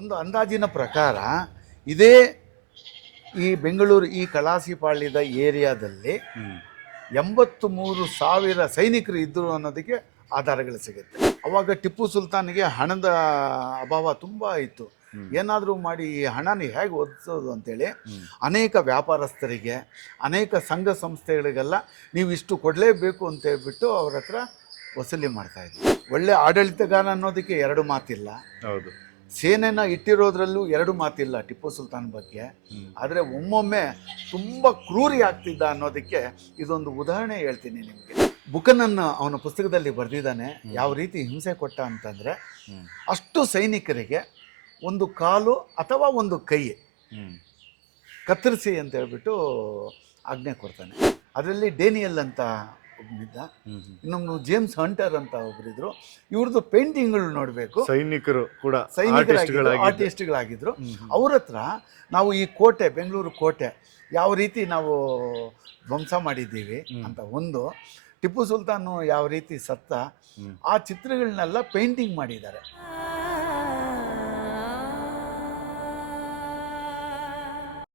ಒಂದು ಅಂದಾಜಿನ ಪ್ರಕಾರ ಇದೇ ಈ ಬೆಂಗಳೂರು ಈ ಕಲಾಸಿಪಾಳ್ಯದ ಏರಿಯಾದಲ್ಲಿ 83,000 ಸೈನಿಕರು ಇದ್ದರು ಅನ್ನೋದಕ್ಕೆ ಆಧಾರಗಳು ಸಿಗುತ್ತೆ. ಅವಾಗ ಟಿಪ್ಪು ಸುಲ್ತಾನ್ಗೆ ಹಣದ ಅಭಾವ ತುಂಬ ಇತ್ತು. ಏನಾದರೂ ಮಾಡಿ ಈ ಹಣನ ಹೇಗೆ ಒದಿಸೋದು ಅಂತೇಳಿ ಅನೇಕ ವ್ಯಾಪಾರಸ್ಥರಿಗೆ, ಅನೇಕ ಸಂಘ ಸಂಸ್ಥೆಗಳಿಗೆಲ್ಲ ನೀವು ಇಷ್ಟು ಕೊಡಲೇಬೇಕು ಅಂತ ಹೇಳ್ಬಿಟ್ಟು ಅವ್ರ ಹತ್ರ ವಸೂಲಿ ಮಾಡ್ತಾಯಿದ್ರು. ಒಳ್ಳೆ ಆಡಳಿತಗಾರ ಅನ್ನೋದಕ್ಕೆ ಎರಡು ಮಾತಿಲ್ಲ. ಹೌದು, ಸೇನೆನ ಇಟ್ಟಿರೋದ್ರಲ್ಲೂ ಎರಡು ಮಾತಿಲ್ಲ ಟಿಪ್ಪು ಸುಲ್ತಾನ್ ಬಗ್ಗೆ. ಆದರೆ ಒಮ್ಮೊಮ್ಮೆ ತುಂಬ ಕ್ರೂರಿ ಆಗ್ತಿದ್ದ ಅನ್ನೋದಕ್ಕೆ ಇದೊಂದು ಉದಾಹರಣೆ ಹೇಳ್ತೀನಿ ನಿಮಗೆ. ಬುಕನನ್ನು ಅವನ ಪುಸ್ತಕದಲ್ಲಿ ಬರೆದಿದ್ದಾನೆ. ಯಾವ ರೀತಿ ಹಿಂಸೆ ಕೊಟ್ಟ ಅಂತಂದರೆ, ಅಷ್ಟು ಸೈನಿಕರಿಗೆ ಒಂದು ಕಾಲು ಅಥವಾ ಒಂದು ಕೈ ಕತ್ತರಿಸಿ ಅಂತ ಹೇಳ್ಬಿಟ್ಟು ಆಜ್ಞೆ ಕೊಡ್ತಾನೆ. ಅದರಲ್ಲಿ ಡೇನಿಯಲ್ ಅಂತ ಒಬ್ಬನಿದ್ದ, ಇನ್ನೊಂದು ಜೇಮ್ಸ್ ಹಂಟರ್ ಅಂತ ಒಬ್ಬರಿದ್ರು. ಇವ್ರದ್ದು ಪೇಂಟಿಂಗ್ಗಳು ನೋಡಬೇಕು. ಸೈನಿಕರು ಕೂಡ ಆರ್ಟಿಸ್ಟ್ಗಳಾಗಿದ್ರು. ಅವ್ರ ಹತ್ರ ನಾವು ಈ ಕೋಟೆ, ಬೆಂಗಳೂರು ಕೋಟೆ ಯಾವ ರೀತಿ ನಾವು ಧ್ವಂಸ ಮಾಡಿದ್ದೀವಿ ಅಂತ, ಒಂದು ಟಿಪ್ಪು ಸುಲ್ತಾನು ಯಾವ ರೀತಿ ಸತ್ತ ಆ ಚಿತ್ರಗಳನ್ನೆಲ್ಲ ಪೇಂಟಿಂಗ್ ಮಾಡಿದ್ದಾರೆ.